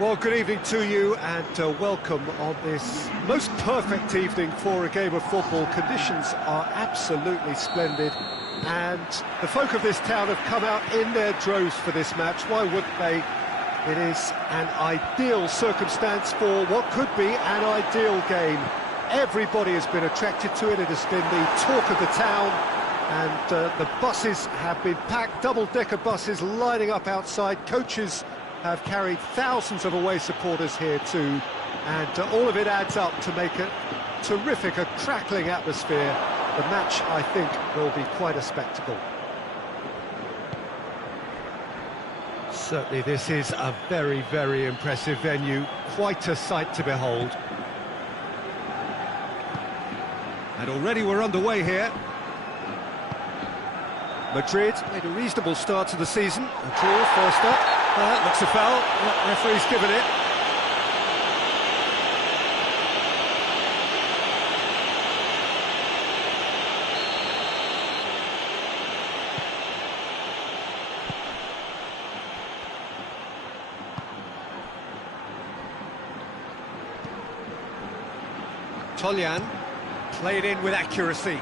Well, good evening to you and welcome on this most perfect evening for a game of football. Conditions are absolutely splendid and the folk of this town have come out in their droves for this match. Why wouldn't they? It is an ideal circumstance for what could be an ideal game. Everybody has been attracted to it. It has been the talk of the town and the buses have been packed, double-decker buses lining up outside. Coaches have carried thousands of away supporters here too, and all of it adds up to make a terrific, a crackling atmosphere. The match, I think, will be quite a spectacle. Certainly this is a very, very impressive venue, quite a sight to behold. And already we're underway here. Madrid made a reasonable start to the season, a draw first up. Looks a foul, referee's given it. Toljan played in with accuracy.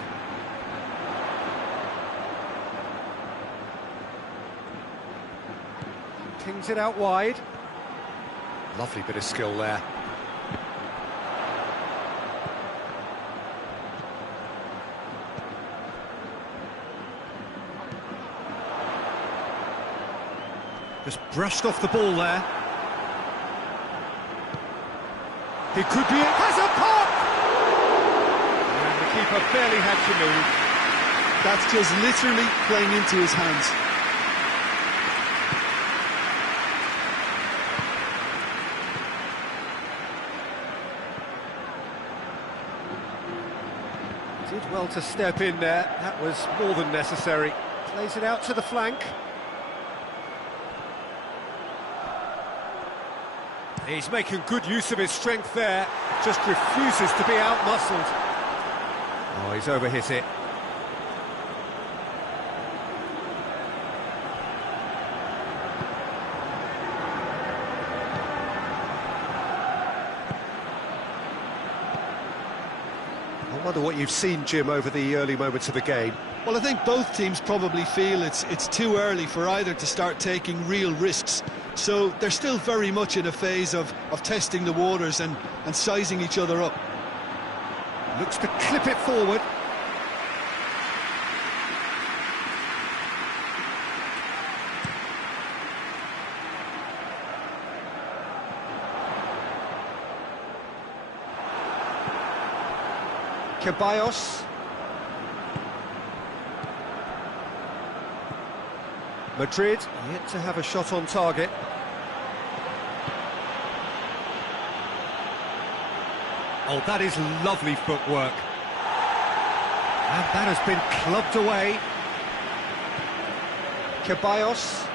Pings it out wide. Lovely bit of skill there. Just brushed off the ball there. He could be... Has a pop! And the keeper barely had to move. That's just literally playing into his hands. Did well to step in there, that was more than necessary. Plays it out to the flank. He's making good use of his strength there, just refuses to be out-muscled. Oh, he's overhit it. I wonder what you've seen, Jim, over the early moments of the game. Well, I think both teams probably feel it's too early for either to start taking real risks. So they're still very much in a phase of testing the waters and sizing each other up. Looks to clip it forward. Ceballos. Madrid yet to have a shot on target. Oh, that is lovely footwork. And that has been clubbed away. Ceballos.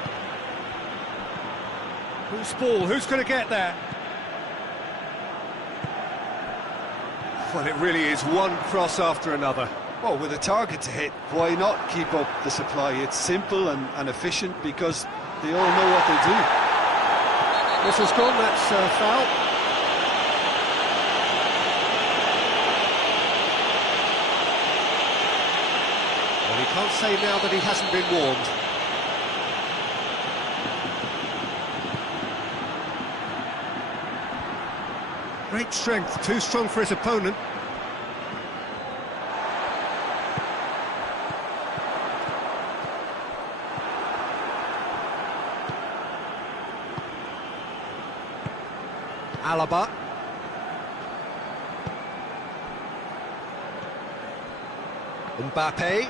Whose ball? Who's going to get there? Well, it really is one cross after another. Well, with a target to hit, why not keep up the supply? It's simple and efficient because they all know what they do. This has gone, that's foul. Well, he can't say now that he hasn't been warned. Great strength, too strong for his opponent. Alaba. Mbappe.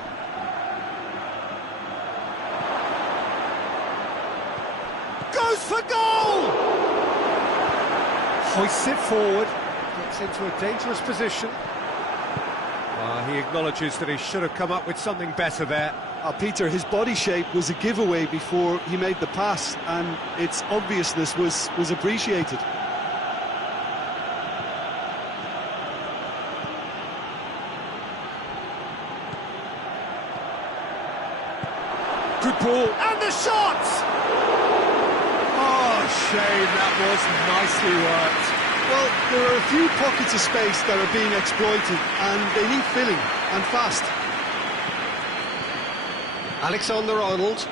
Goes for goal! Hoists it forward, gets into a dangerous position. He acknowledges that he should have come up with something better there. Peter, his body shape was a giveaway before he made the pass, and its obviousness was appreciated. Good ball, and the shot! Oh, shame, that was nicely worked. Well, there are a few pockets of space that are being exploited, and they need filling, and fast. Alexander-Arnold.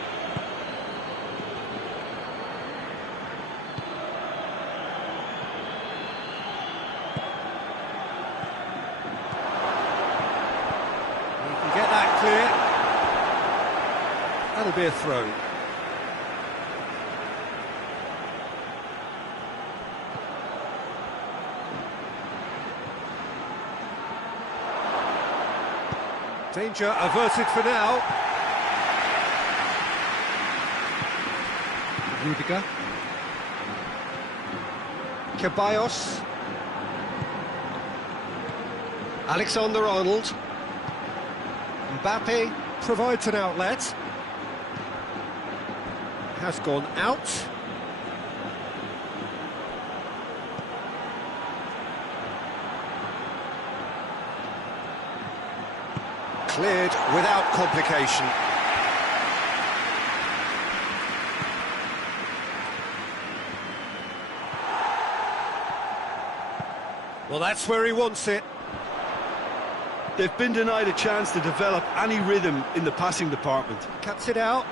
He can get that clear. That'll be a throw. Danger averted for now. Rudiger. Ceballos. Alexander-Arnold. Mbappe provides an outlet. Has gone out. Cleared without complication. Well, that's where he wants it. They've been denied a chance to develop any rhythm in the passing department. Cuts it out.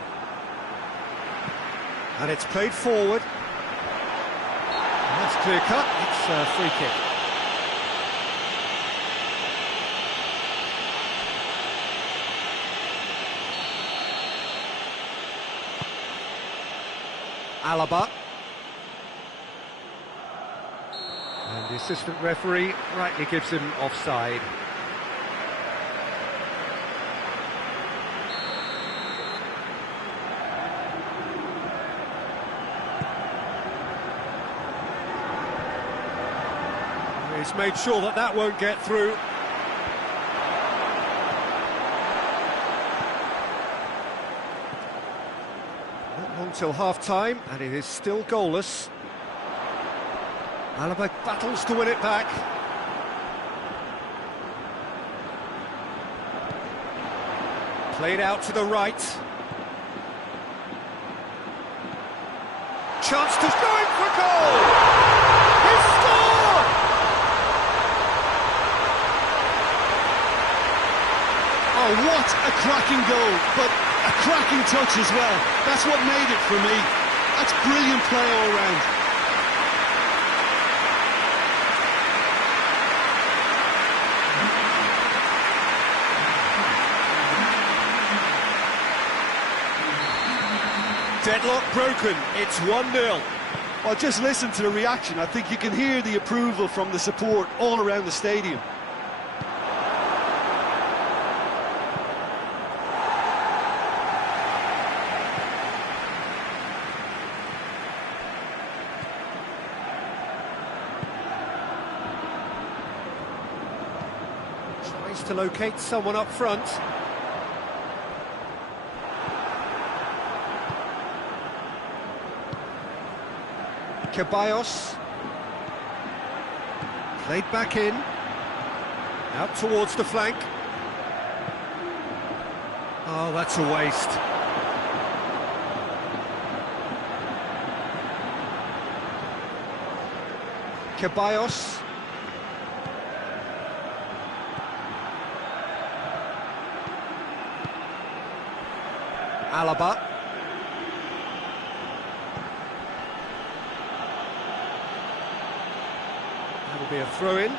And it's played forward. And that's clear cut. It's a free kick. Alaba. And the assistant referee rightly gives him offside. He's made sure that that won't get through. Not long till half-time, and it is still goalless. Alaba battles to win it back. Played out to the right. Chance to go in for goal! He's scored! Oh, what a cracking goal, but a cracking touch as well. That's what made it for me. That's brilliant play all round. Deadlock broken, it's 1-0. Well, just listen to the reaction. I think you can hear the approval from the support all around the stadium. Tries to locate someone up front. Ceballos. Played back in. Out towards the flank. Oh, that's a waste. Ceballos. Alaba. That'll be a throw-in.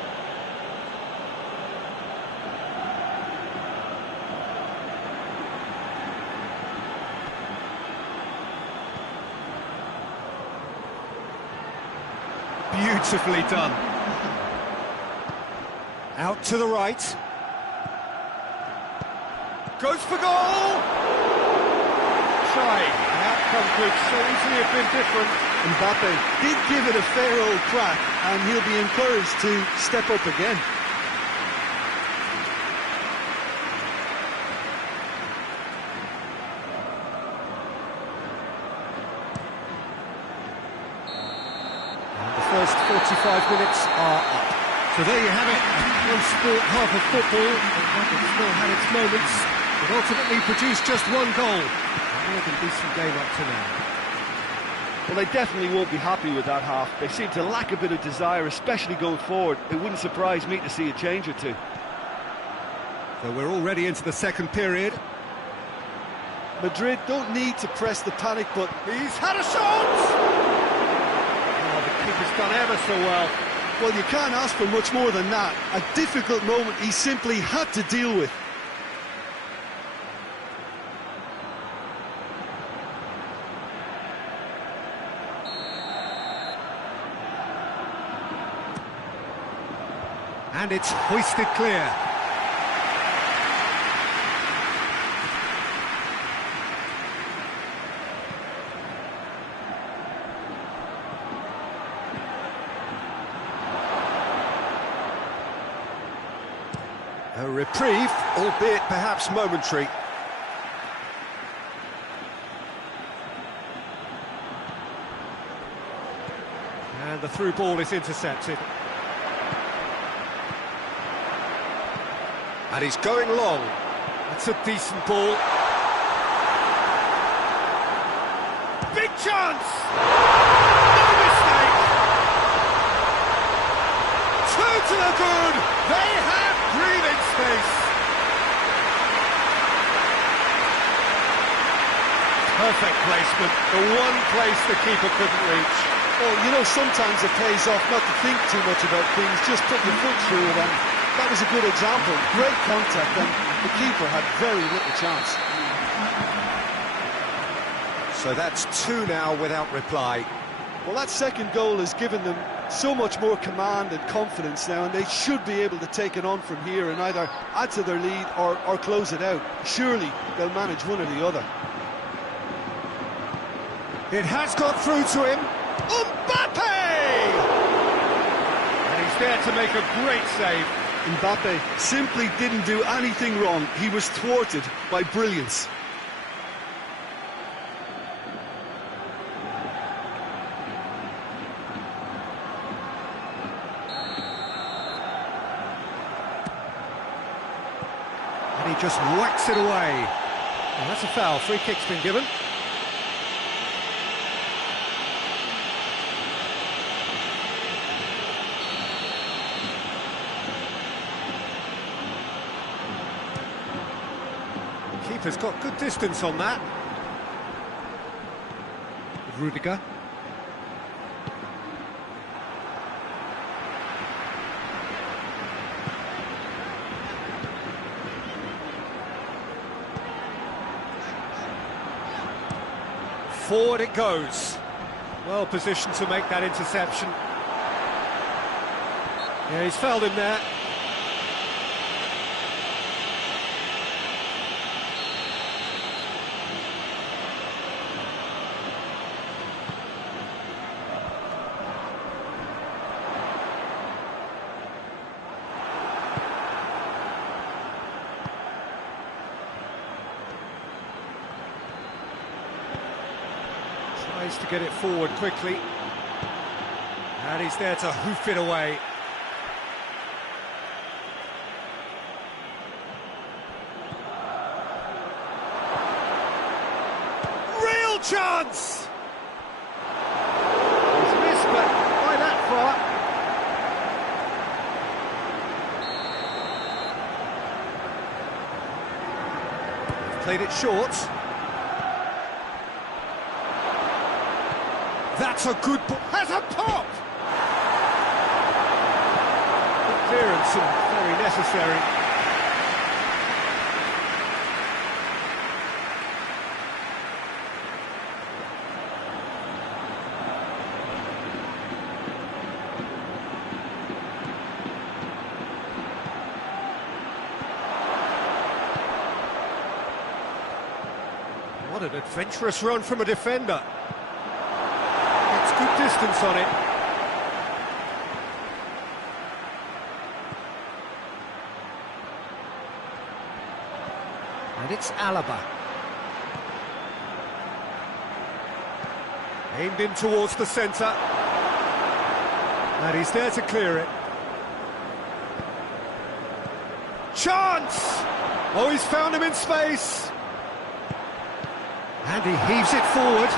Beautifully done. Out to the right. Goes for goal! Shy. The outcome could so easily have been different. Mbappe did give it a fair old crack, and he'll be encouraged to step up again. And the first 45 minutes are up. So there you have it, one sport, half of football. It's still had its moments, but ultimately produced just one goal. A more than decent game up to now. Well, they definitely won't be happy with that half. They seem to lack a bit of desire, especially going forward. It wouldn't surprise me to see a change or two. So we're already into the second period. Madrid don't need to press the panic button. He's had a shot! Oh, the keeper's done ever so well. Well, you can't ask for much more than that. A difficult moment he simply had to deal with. And it's hoisted clear. A reprieve, albeit perhaps momentary. And the through ball is intercepted. And he's going long. That's a decent ball. Big chance! No mistake! Two to the good! They have breathing space! Perfect placement, the one place the keeper couldn't reach. Well, you know, sometimes it pays off not to think too much about things, just put your foot through it, and that was a good example. Great contact, and the keeper had very little chance. So that's two now without reply. Well, that second goal has given them so much more command and confidence now, and they should be able to take it on from here and either add to their lead or close it out. Surely they'll manage one or the other. It has got through to him. Mbappe! And he's there to make a great save. Mbappe simply didn't do anything wrong. He was thwarted by brilliance. And he just whacks it away. And that's a foul. Free kick's been given. Keeper's got good distance on that. Rudiger. Forward it goes. Well positioned to make that interception. Yeah, he's fouled him there. Tries to get it forward quickly. And he's there to hoof it away. Real chance! He's missed, but by that far. Played it short. That's a good ball. Has a pop! Good clearance and very necessary. What an adventurous run from a defender. Good distance on it. And it's Alaba. Aimed in towards the centre. And he's there to clear it. Chance! Oh, he's found him in space. And he heaves it forward.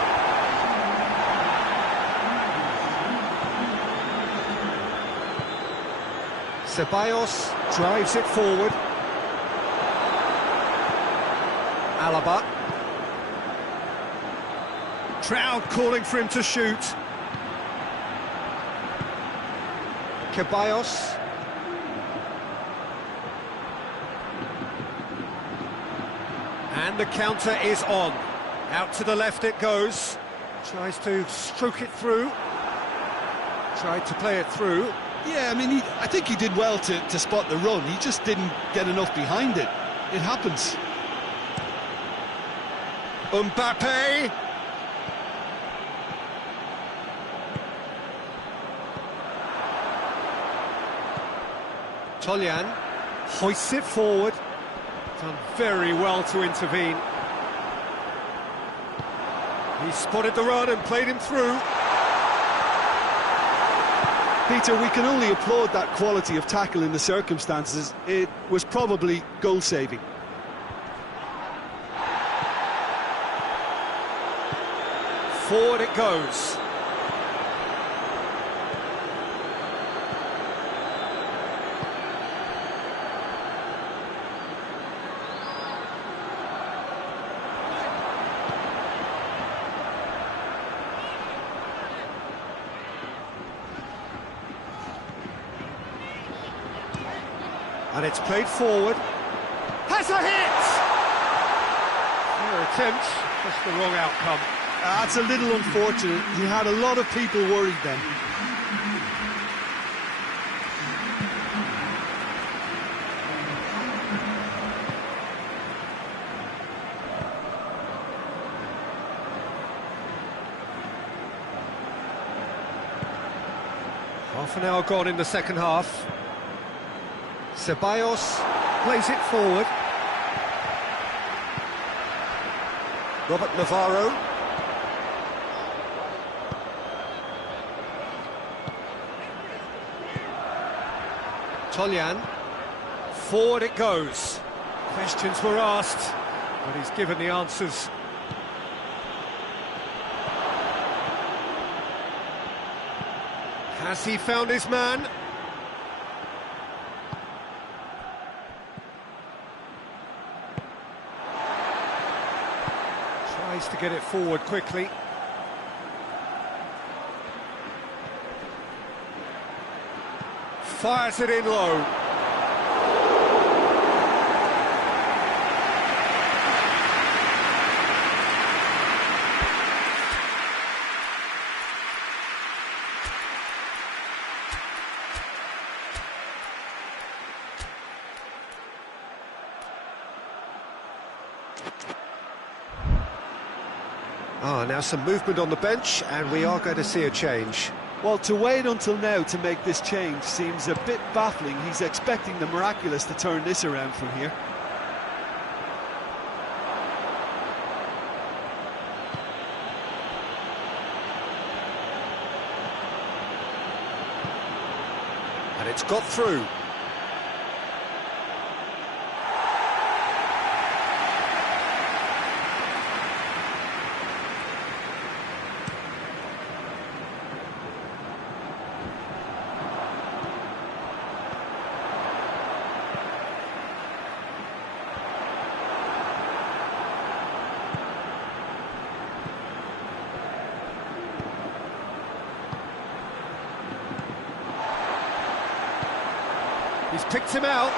Ceballos drives it forward. Alaba. Crowd calling for him to shoot. Ceballos. And the counter is on. Out to the left it goes. Tries to stroke it through. Tried to play it through. Yeah, I mean, I think he did well to spot the run. He just didn't get enough behind it. It happens. Mbappe. Toljan hoists it forward. Done very well to intervene. He spotted the run and played him through. Peter, we can only applaud that quality of tackle in the circumstances. It was probably goal-saving. Forward it goes. And it's played forward. Has a hit! Fair attempt, just the wrong outcome. That's a little unfortunate. He had a lot of people worried then. Half an hour gone in the second half. Ceballos plays it forward. Robert Navarro. Toljan. Forward it goes. Questions were asked, but he's given the answers. Has he found his man? Tries to get it forward quickly. Fires it in low. Now some movement on the bench, and we are going to see a change. Well, to wait until now to make this change seems a bit baffling. He's expecting the miraculous to turn this around from here. And it's got through. He's picked him out.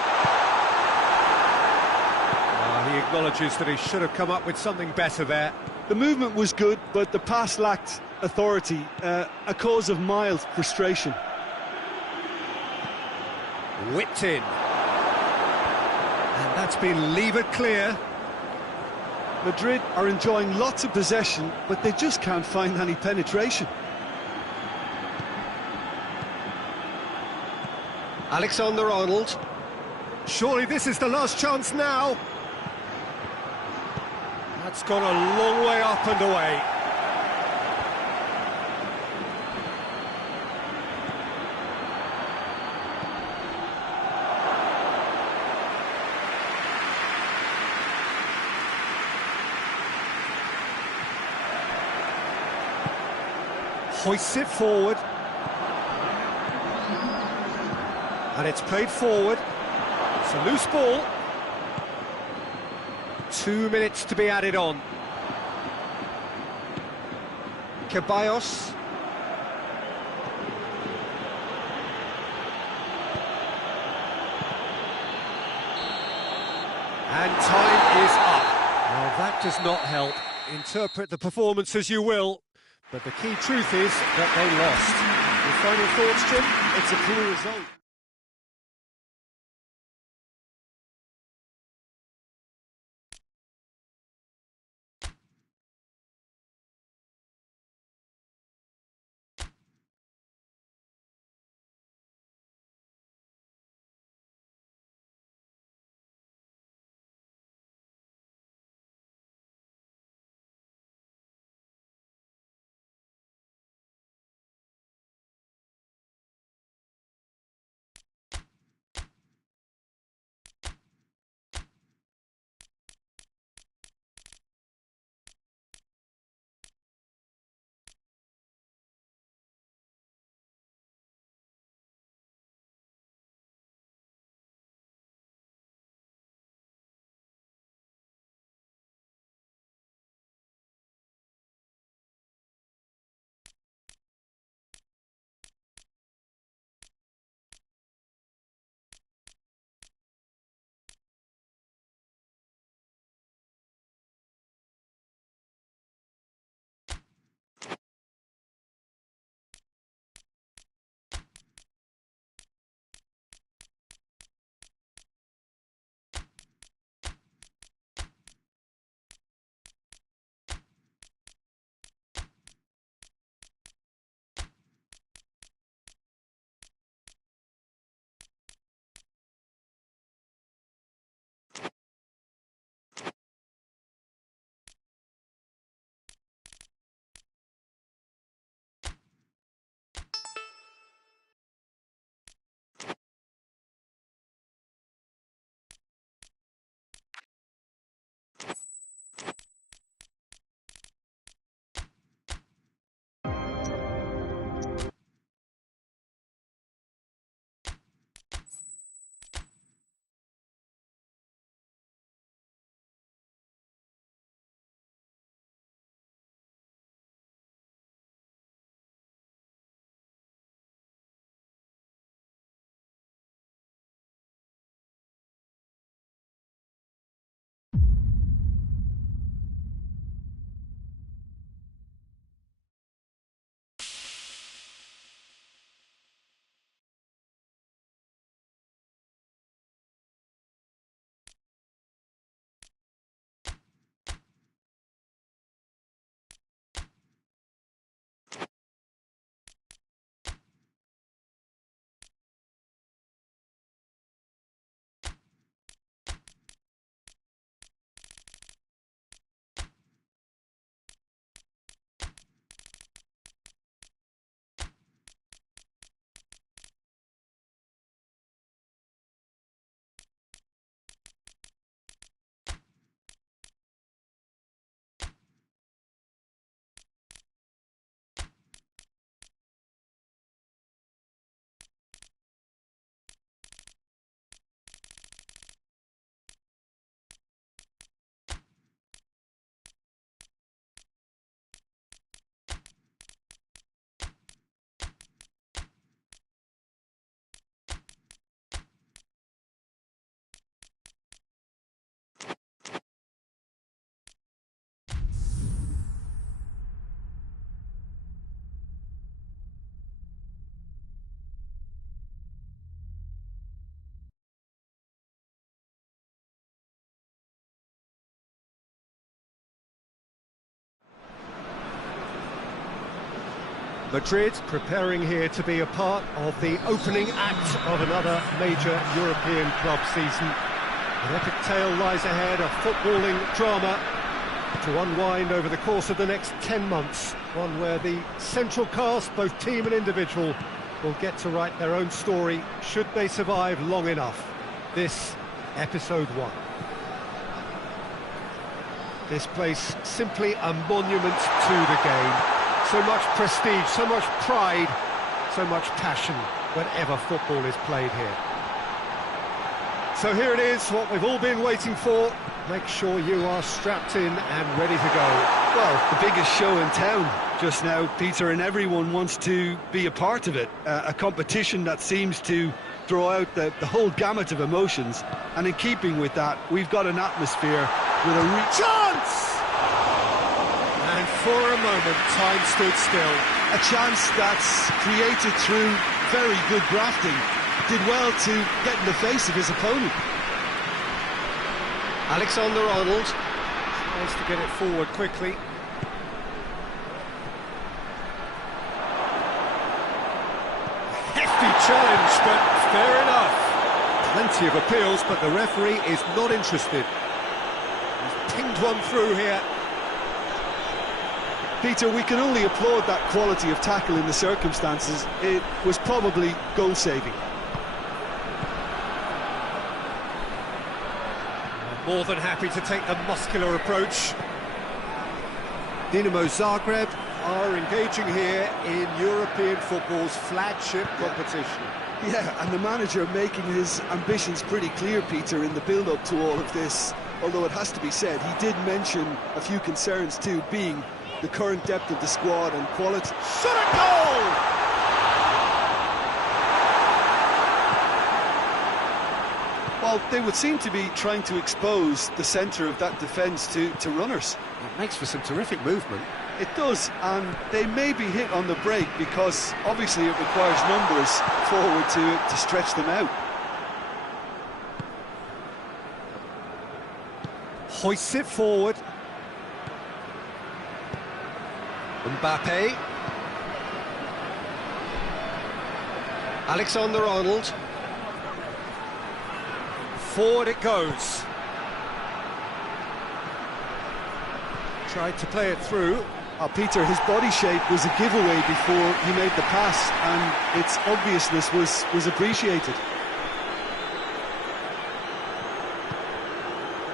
He acknowledges that he should have come up with something better there. The movement was good, but the pass lacked authority, a cause of mild frustration. Whipped in. And that's been levered clear. Madrid are enjoying lots of possession, but they just can't find any penetration. Alexander-Arnold. Surely this is the last chance now. That's gone a long way up and away. Hoists it forward. And it's played forward. It's a loose ball. 2 minutes to be added on. Ceballos. And time is up. Well, that does not help. Interpret the performance as you will, but the key truth is that they lost. Your final thoughts, Jim? It's a poor result. Madrid preparing here to be a part of the opening act of another major European club season. An epic tale lies ahead, a footballing drama to unwind over the course of the next 10 months. One where the central cast, both team and individual, will get to write their own story should they survive long enough. This, episode 1. This place simply a monument to the game. So much prestige, so much pride, so much passion whenever football is played here. So here it is, what we've all been waiting for. Make sure you are strapped in and ready to go. Well, the biggest show in town just now, Peter, and everyone wants to be a part of it. A competition that seems to draw out the whole gamut of emotions. And in keeping with that, we've got an atmosphere with a chance! And for a moment, time stood still. A chance that's created through very good grafting. Did well to get in the face of his opponent. Alexander-Arnold tries to get it forward quickly. Hefty challenge, but fair enough. Plenty of appeals, but the referee is not interested. He's pinged one through here. Peter, we can only applaud that quality of tackle in the circumstances. It was probably goal-saving. More than happy to take the muscular approach. Dinamo Zagreb are engaging here in European football's flagship competition. Yeah, and the manager making his ambitions pretty clear, Peter, in the build-up to all of this. Although it has to be said, he did mention a few concerns too, being the current depth of the squad and quality. Shot at goal! Well, they would seem to be trying to expose the centre of that defence to runners. It makes for some terrific movement. It does, and they may be hit on the break because obviously it requires numbers forward to stretch them out. Hoists it forward. Mbappe. Alexander-Arnold. Forward it goes. Tried to play it through. Oh, Peter, his body shape was a giveaway before he made the pass, and its obviousness was appreciated.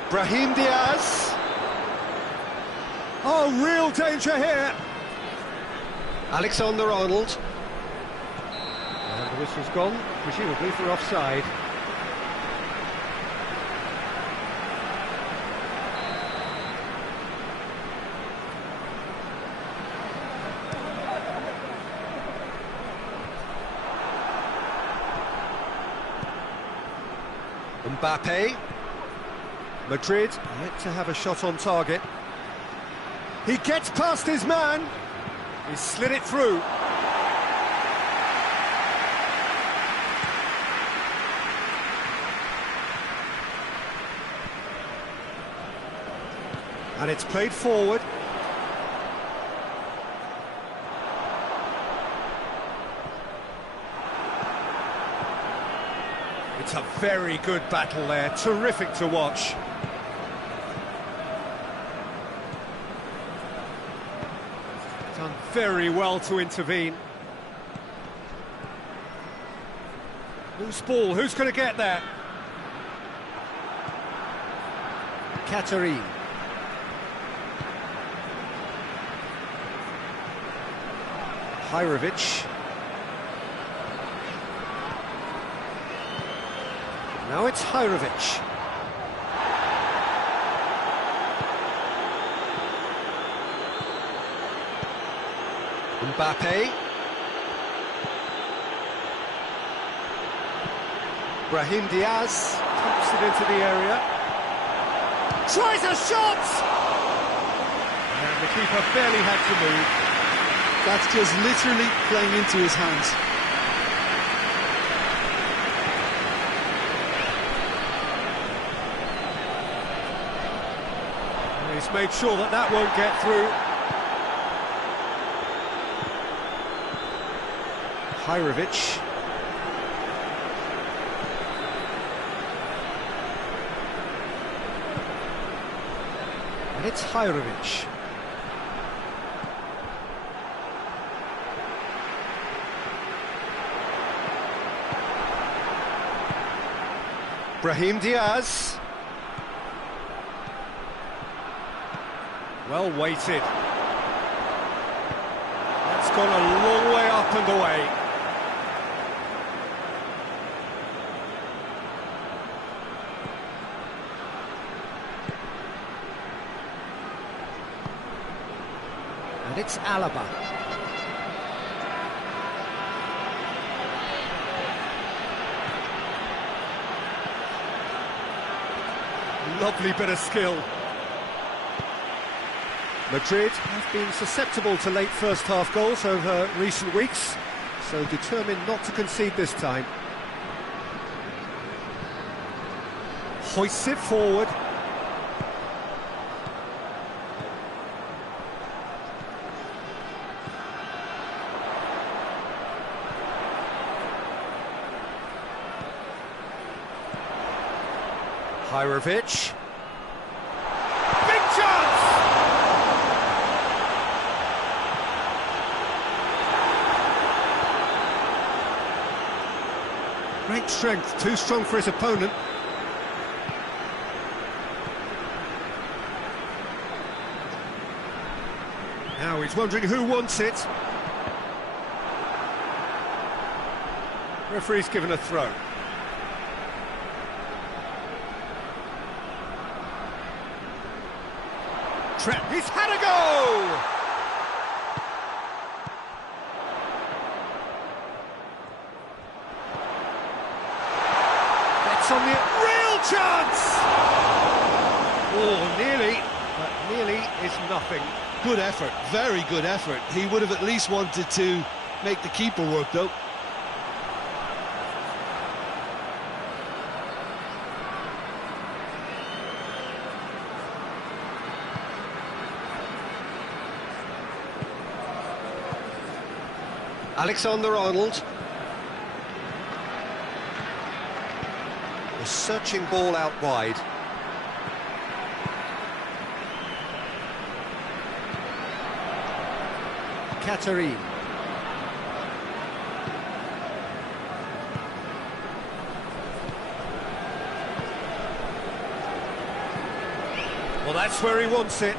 Brahim Diaz. Oh, real danger here. Alexander-Arnold. And the whistle's gone, presumably for offside. Mbappe. Madrid yet to have a shot on target. He gets past his man. He slid it through. And it's played forward. It's a very good battle there, terrific to watch. Done very well to intervene. Loose ball, who's going to get there? Katarine. Hirovic. Now it's Hirovic. Mbappe. Brahim Diaz pumps it into the area. Tries a shot! And the keeper barely had to move. That's just literally playing into his hands. He's made sure that that won't get through. Hirovic. And it's Hirovic. Brahim Diaz. Well weighted. That's gone a long way up and away. And it's Alaba. Lovely bit of skill. Madrid have been susceptible to late first-half goals over recent weeks, so determined not to concede this time. Hoists it forward. Hirovic. Big chance! Great strength, too strong for his opponent. Now he's wondering who wants it. Referee's given a throw. Trent, he's had a go! That's on the real chance! Oh, nearly, but nearly is nothing. Good effort, very good effort. He would have at least wanted to make the keeper work, though. Alexander-Arnold. A searching ball out wide. Katarine. Well, that's where he wants it.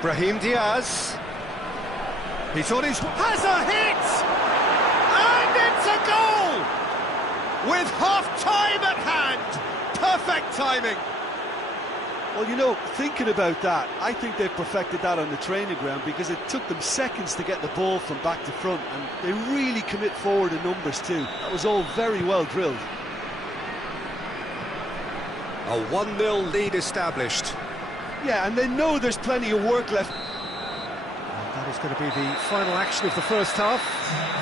Brahim Diaz. He's on his... has a hit! And it's a goal! With half-time at hand. Perfect timing. Well, you know, thinking about that, I think they've perfected that on the training ground because it took them seconds to get the ball from back to front, and they really commit forward in numbers too. That was all very well drilled. A 1-0 lead established. Yeah, and they know there's plenty of work left. And that is going to be the final action of the first half.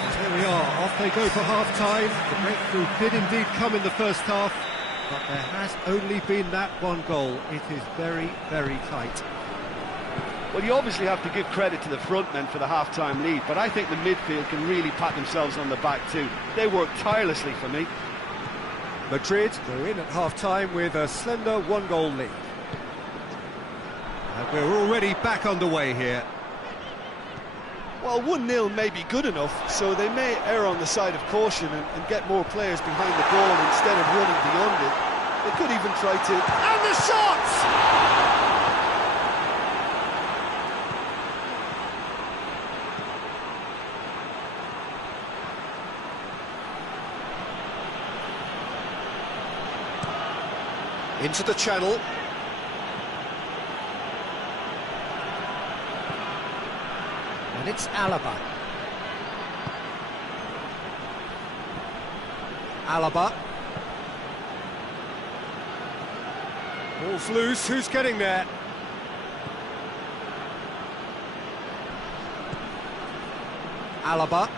And here we are, off they go for half-time. The breakthrough did indeed come in the first half, but there has only been that one goal. It is very, very tight. Well, you obviously have to give credit to the front men for the half-time lead, but I think the midfield can really pat themselves on the back too. They work tirelessly for me. Madrid go in at half-time with a slender 1-goal lead. And we're already back underway here. Well, 1-0 may be good enough, so they may err on the side of caution and get more players behind the ball instead of running beyond it. They could even try to... And the shot! Into the channel. And it's Alaba. Alaba. Ball's loose, who's getting there? Alaba.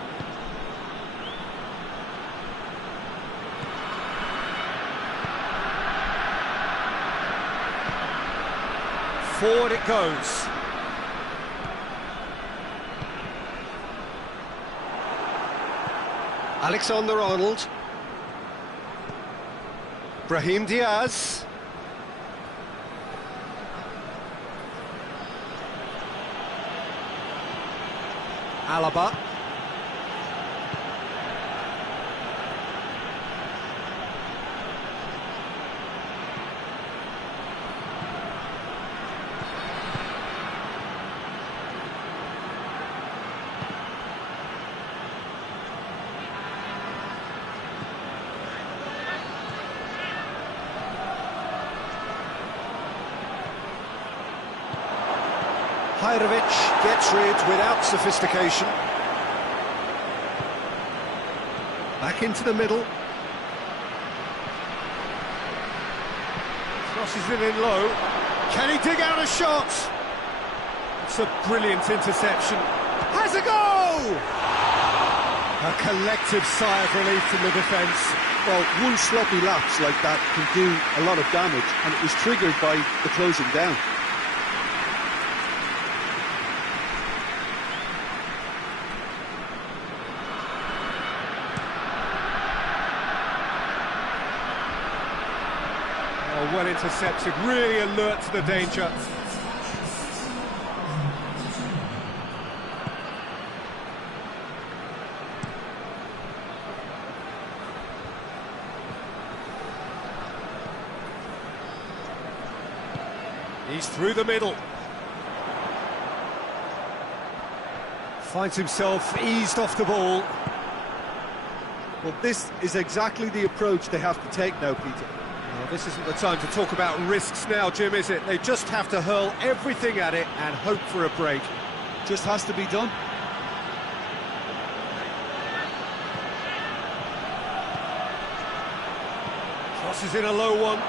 Forward it goes. Alexander-Arnold. Brahim Diaz. Alaba. Hajrovic gets rid without sophistication. Back into the middle. Crosses it in low. Can he dig out a shot? It's a brilliant interception. Has a go! A collective sigh of relief from the defence. Well, one sloppy lapse like that can do a lot of damage, and it was triggered by the closing down. Oh, well intercepted, really alert to the danger. He's through the middle. Finds himself eased off the ball. Well, this is exactly the approach they have to take now, Peter. Well, this isn't the time to talk about risks now, Jim, is it? They just have to hurl everything at it and hope for a break. Just has to be done. Crosses in a low one.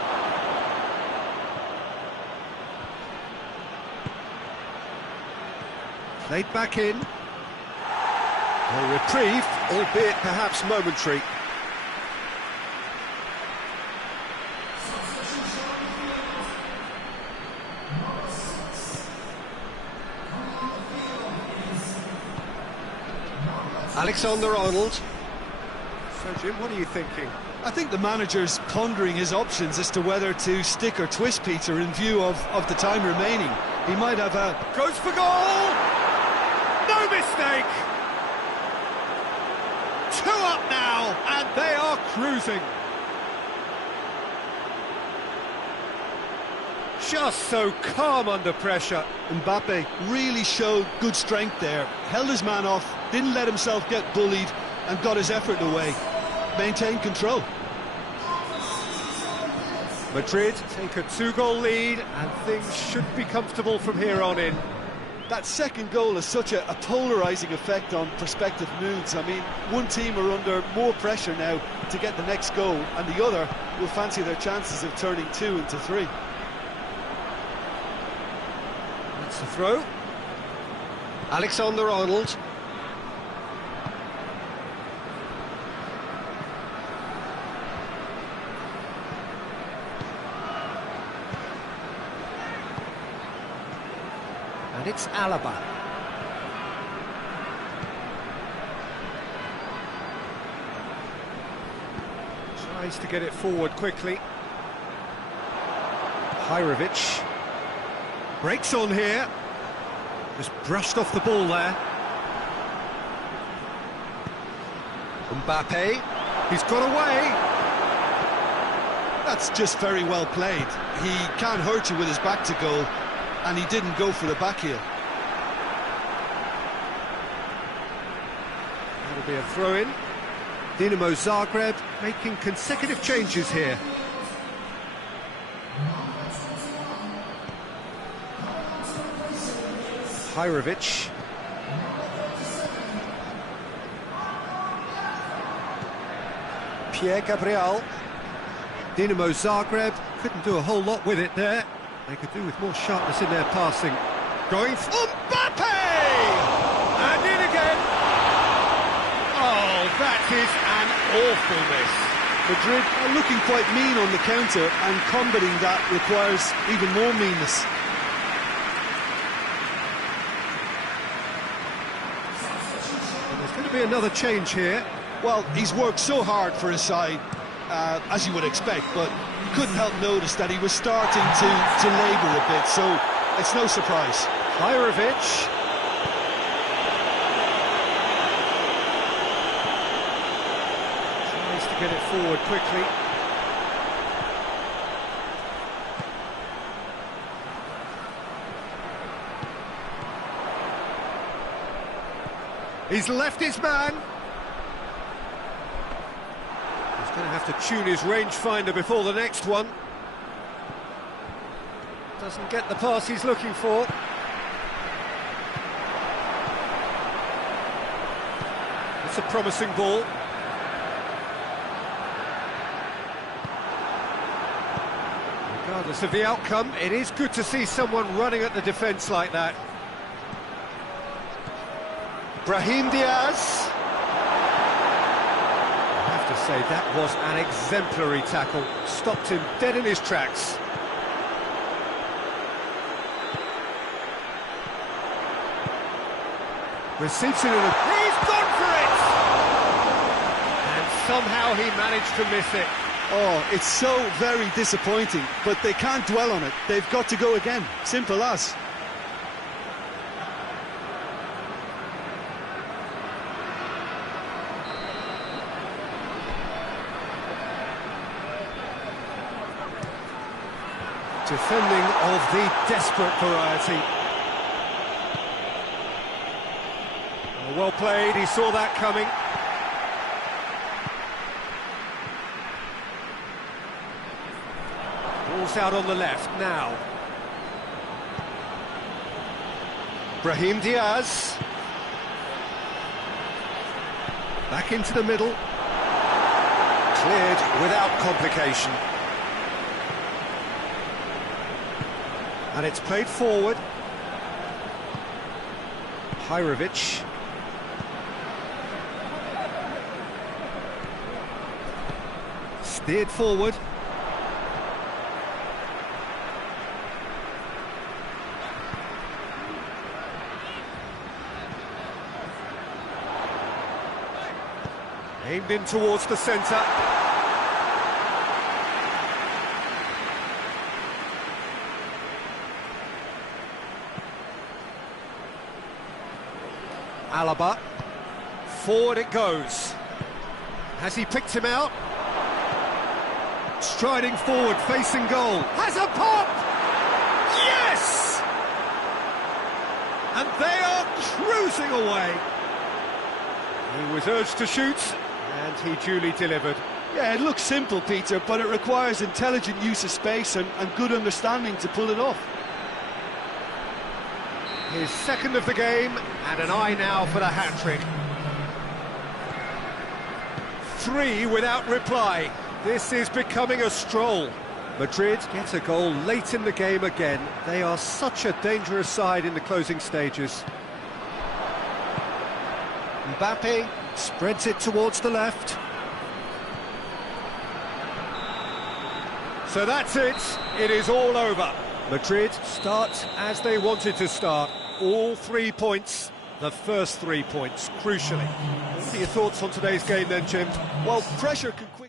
Played back in. A reprieve, albeit perhaps momentary. Alexander-Arnold. So, Jim, what are you thinking? I think the manager's pondering his options as to whether to stick or twist Peter in view of the time remaining. He might have a... Goes for goal! No mistake! 2 up now, and they are cruising. Just so calm under pressure. Mbappe really showed good strength there, held his man off, didn't let himself get bullied, and got his effort away. Maintained control. Madrid take a 2-goal lead, and things should be comfortable from here on in. That second goal has such a polarising effect on prospective moods. I mean, one team are under more pressure now to get the next goal, and the other will fancy their chances of turning 2 into 3. That's the throw. Alexander-Arnold. And it's Alaba. Tries to get it forward quickly. Hajrovic. Breaks on here. Just brushed off the ball there. Mbappe. He's got away. That's just very well played. He can't hurt you with his back to goal, and he didn't go for the back heel. That'll be a throw-in. Dinamo Zagreb making consecutive changes here. Hajrovic. Pierre Gabriel. Dinamo Zagreb couldn't do a whole lot with it there. They could do with more sharpness in their passing. Going for Mbappe! And in again. Oh, that is an awful miss. Madrid are looking quite mean on the counter, and combating that requires even more meanness. And there's going to be another change here. Well, he's worked so hard for his side, as you would expect, but couldn't help notice that he was starting to labour a bit, so it's no surprise. Hajrovic. Tries to get it forward quickly. He's left his man. He's going to have to tune his rangefinder before the next one. Doesn't get the pass he's looking for. That's a promising ball. Regardless of the outcome, it is good to see someone running at the defence like that. Brahim Diaz. I have to say, that was an exemplary tackle. Stopped him dead in his tracks. Receives it in a... He's gone for it! And somehow he managed to miss it. Oh, it's so very disappointing, but they can't dwell on it. They've got to go again. Simple as. Defending of the desperate variety. Well played, he saw that coming. Ball's out on the left now. Brahim Diaz. Back into the middle. Cleared without complication. And it's played forward. Hirovic. Steered forward. Aimed in towards the centre. Alaba. Forward it goes. Has he picked him out? Striding forward, facing goal. Has a pop! Yes! And they are cruising away. He was urged to shoot, and he duly delivered. Yeah, it looks simple, Peter, but it requires intelligent use of space and good understanding to pull it off. His second of the game, and an eye now for the hat-trick. 3 without reply. This is becoming a stroll. Madrid get a goal late in the game again. They are such a dangerous side in the closing stages. Mbappe spreads it towards the left. So that's it. It is all over. Madrid start as they wanted to start. All 3 points. The first 3 points, crucially. What are your thoughts on today's game then, Jim? Well, pressure can quickly...